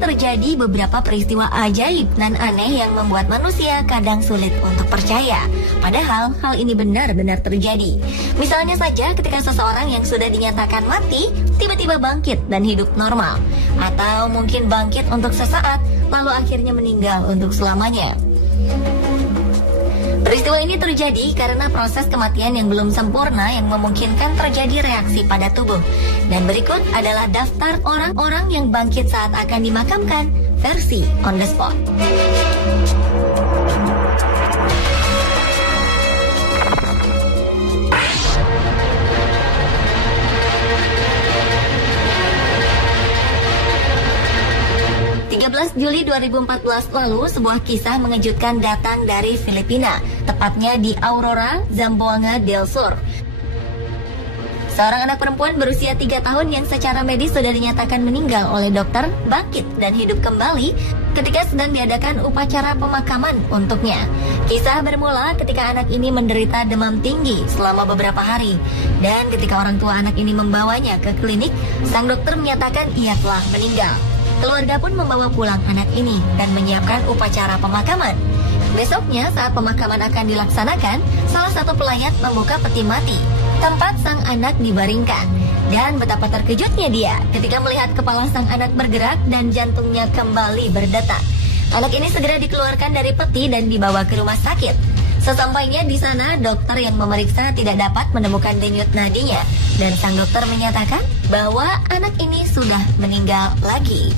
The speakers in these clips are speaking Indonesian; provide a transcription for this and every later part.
terjadi beberapa peristiwa ajaib dan aneh yang membuat manusia kadang sulit untuk percaya. Padahal hal ini benar-benar terjadi. Misalnya saja ketika seseorang yang sudah dinyatakan mati tiba-tiba bangkit dan hidup normal. Atau mungkin bangkit untuk sesaat lalu akhirnya meninggal untuk selamanya. Peristiwa ini terjadi karena proses kematian yang belum sempurna yang memungkinkan terjadi reaksi pada tubuh. Dan berikut adalah daftar orang-orang yang bangkit saat akan dimakamkan versi on the spot. Juli 2014 lalu, sebuah kisah mengejutkan datang dari Filipina, tepatnya di Aurora, Zamboanga del Sur. Seorang anak perempuan berusia 3 tahun yang secara medis sudah dinyatakan meninggal oleh dokter, bangkit dan hidup kembali ketika sedang diadakan upacara pemakaman untuknya. Kisah bermula ketika anak ini menderita demam tinggi selama beberapa hari. Dan ketika orang tua anak ini membawanya ke klinik, sang dokter menyatakan ia telah meninggal. Keluarga pun membawa pulang anak ini dan menyiapkan upacara pemakaman. Besoknya saat pemakaman akan dilaksanakan, salah satu pelayat membuka peti mati tempat sang anak dibaringkan. Dan betapa terkejutnya dia ketika melihat kepala sang anak bergerak dan jantungnya kembali berdetak. Anak ini segera dikeluarkan dari peti dan dibawa ke rumah sakit. Sesampainya di sana, dokter yang memeriksa tidak dapat menemukan denyut nadinya. Dan sang dokter menyatakan bahwa anak ini sudah meninggal lagi.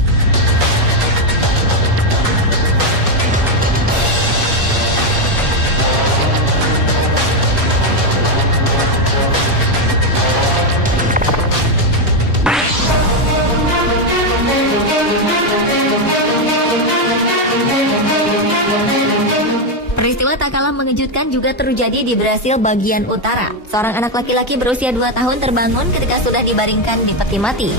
Peristiwa tak kalah mengejutkan juga terjadi di Brasil bagian utara. Seorang anak laki-laki berusia 2 tahun terbangun ketika sudah dibaringkan di peti mati.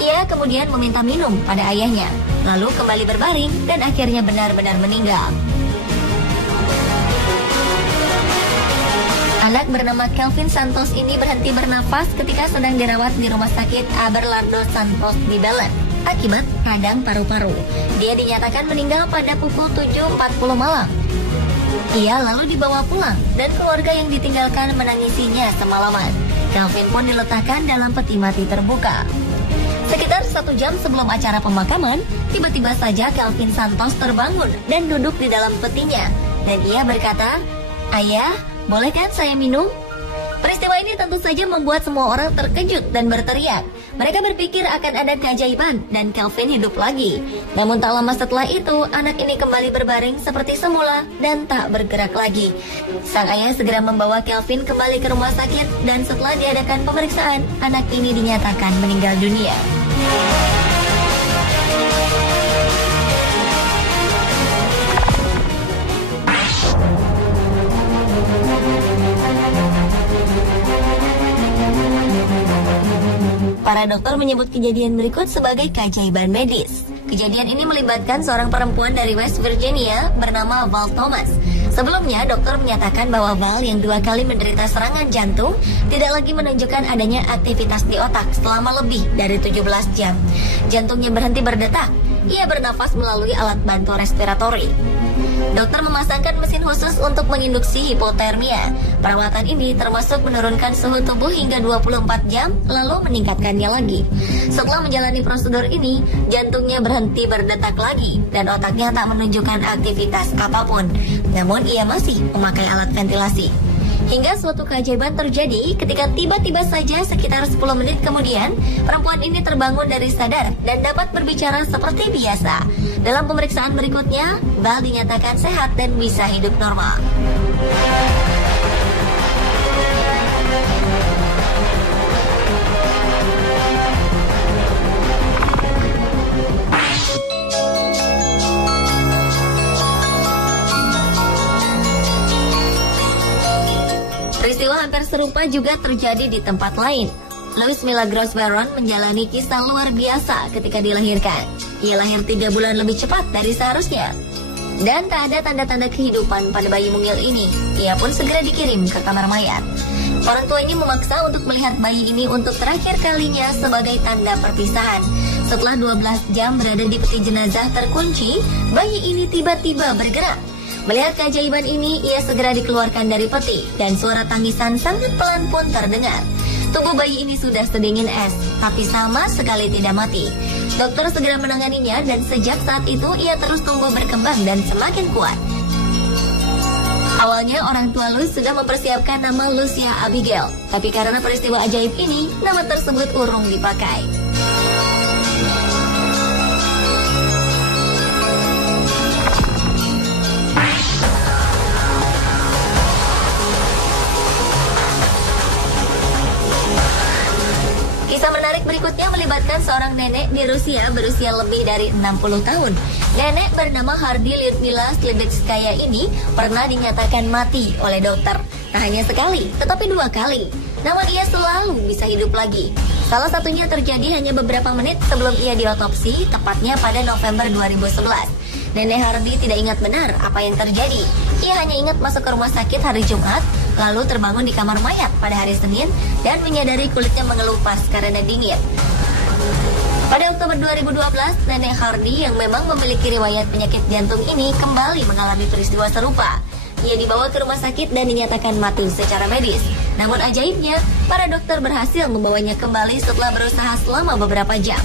Ia kemudian meminta minum pada ayahnya, lalu kembali berbaring dan akhirnya benar-benar meninggal. Anak bernama Kelvin Santos ini berhenti bernafas ketika sedang dirawat di rumah sakit Abelardo Santos di Belém akibat radang paru-paru. Dia dinyatakan meninggal pada pukul 7.40 malam. Ia lalu dibawa pulang dan keluarga yang ditinggalkan menangisinya semalaman. Kelvin pun diletakkan dalam peti mati terbuka. Sekitar 1 jam sebelum acara pemakaman, tiba-tiba saja Kelvin Santos terbangun dan duduk di dalam petinya. Dan ia berkata, "Ayah, boleh kan saya minum?" Peristiwa ini tentu saja membuat semua orang terkejut dan berteriak. Mereka berpikir akan ada keajaiban dan Kelvin hidup lagi. Namun tak lama setelah itu, anak ini kembali berbaring seperti semula dan tak bergerak lagi. Sang ayah segera membawa Kelvin kembali ke rumah sakit dan setelah diadakan pemeriksaan, anak ini dinyatakan meninggal dunia. Para dokter menyebut kejadian berikut sebagai keajaiban medis. Kejadian ini melibatkan seorang perempuan dari West Virginia bernama Val Thomas. Sebelumnya, dokter menyatakan bahwa Val yang 2 kali menderita serangan jantung tidak lagi menunjukkan adanya aktivitas di otak selama lebih dari 17 jam. Jantungnya berhenti berdetak. Ia bernafas melalui alat bantu respiratori. Dokter memasangkan mesin khusus untuk menginduksi hipotermia. Perawatan ini termasuk menurunkan suhu tubuh hingga 24 jam, lalu meningkatkannya lagi. Setelah menjalani prosedur ini, jantungnya berhenti berdetak lagi dan otaknya tak menunjukkan aktivitas apapun. Namun ia masih memakai alat ventilasi. Hingga suatu keajaiban terjadi ketika tiba-tiba saja sekitar 10 menit kemudian, perempuan ini terbangun dari sadar dan dapat berbicara seperti biasa. Dalam pemeriksaan berikutnya, Val dinyatakan sehat dan bisa hidup normal. Peristiwa hampir serupa juga terjadi di tempat lain. Luis Milagros Veron menjalani kisah luar biasa ketika dilahirkan. Ia lahir 3 bulan lebih cepat dari seharusnya. Dan tak ada tanda-tanda kehidupan pada bayi mungil ini. Ia pun segera dikirim ke kamar mayat. Orang tuanya memaksa untuk melihat bayi ini untuk terakhir kalinya sebagai tanda perpisahan. Setelah 12 jam berada di peti jenazah terkunci, bayi ini tiba-tiba bergerak. Melihat keajaiban ini, ia segera dikeluarkan dari peti dan suara tangisan sangat pelan pun terdengar. Tubuh bayi ini sudah sedingin es, tapi sama sekali tidak mati. Dokter segera menanganinya dan sejak saat itu ia terus tumbuh berkembang dan semakin kuat. Awalnya orang tua Luz sudah mempersiapkan nama Lucia Abigail, tapi karena peristiwa ajaib ini, nama tersebut urung dipakai. Kisah menarik berikutnya melibatkan seorang nenek di Rusia berusia lebih dari 60 tahun. Nenek bernama Hardy Lyudmila Slibetskaya ini pernah dinyatakan mati oleh dokter. Tak hanya sekali, tetapi 2 kali. Namun ia selalu bisa hidup lagi. Salah satunya terjadi hanya beberapa menit sebelum ia diotopsi, tepatnya pada November 2011. Nenek Hardy tidak ingat benar apa yang terjadi. Ia hanya ingat masuk ke rumah sakit hari Jumat, lalu terbangun di kamar mayat pada hari Senin dan menyadari kulitnya mengelupas karena dingin. Pada Oktober 2012, Nenek Hardy yang memang memiliki riwayat penyakit jantung ini kembali mengalami peristiwa serupa. Ia dibawa ke rumah sakit dan dinyatakan mati secara medis. Namun ajaibnya, para dokter berhasil membawanya kembali setelah berusaha selama beberapa jam.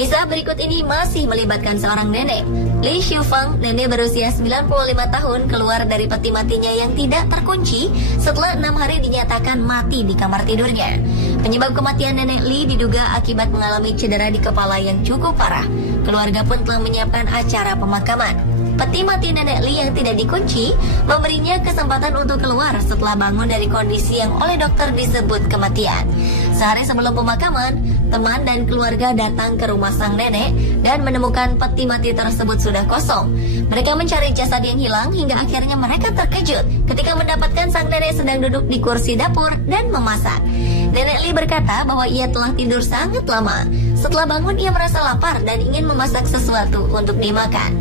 Kisah berikut ini masih melibatkan seorang nenek. Li Shufang, nenek berusia 95 tahun, keluar dari peti matinya yang tidak terkunci setelah 6 hari dinyatakan mati di kamar tidurnya. Penyebab kematian nenek Li diduga akibat mengalami cedera di kepala yang cukup parah. Keluarga pun telah menyiapkan acara pemakaman. Peti mati nenek Li yang tidak dikunci memberinya kesempatan untuk keluar setelah bangun dari kondisi yang oleh dokter disebut kematian. Sehari sebelum pemakaman, teman dan keluarga datang ke rumah sang nenek dan menemukan peti mati tersebut sudah kosong. Mereka mencari jasad yang hilang hingga akhirnya mereka terkejut ketika mendapatkan sang nenek sedang duduk di kursi dapur dan memasak. Nenek Li berkata bahwa ia telah tidur sangat lama. Setelah bangun ia merasa lapar dan ingin memasak sesuatu untuk dimakan.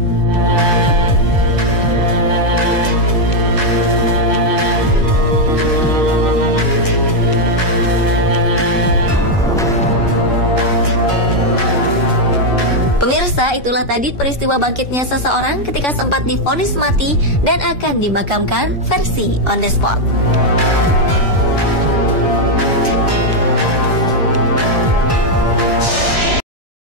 Pemirsa, itulah tadi peristiwa bangkitnya seseorang ketika sempat divonis mati dan akan dimakamkan versi on the spot.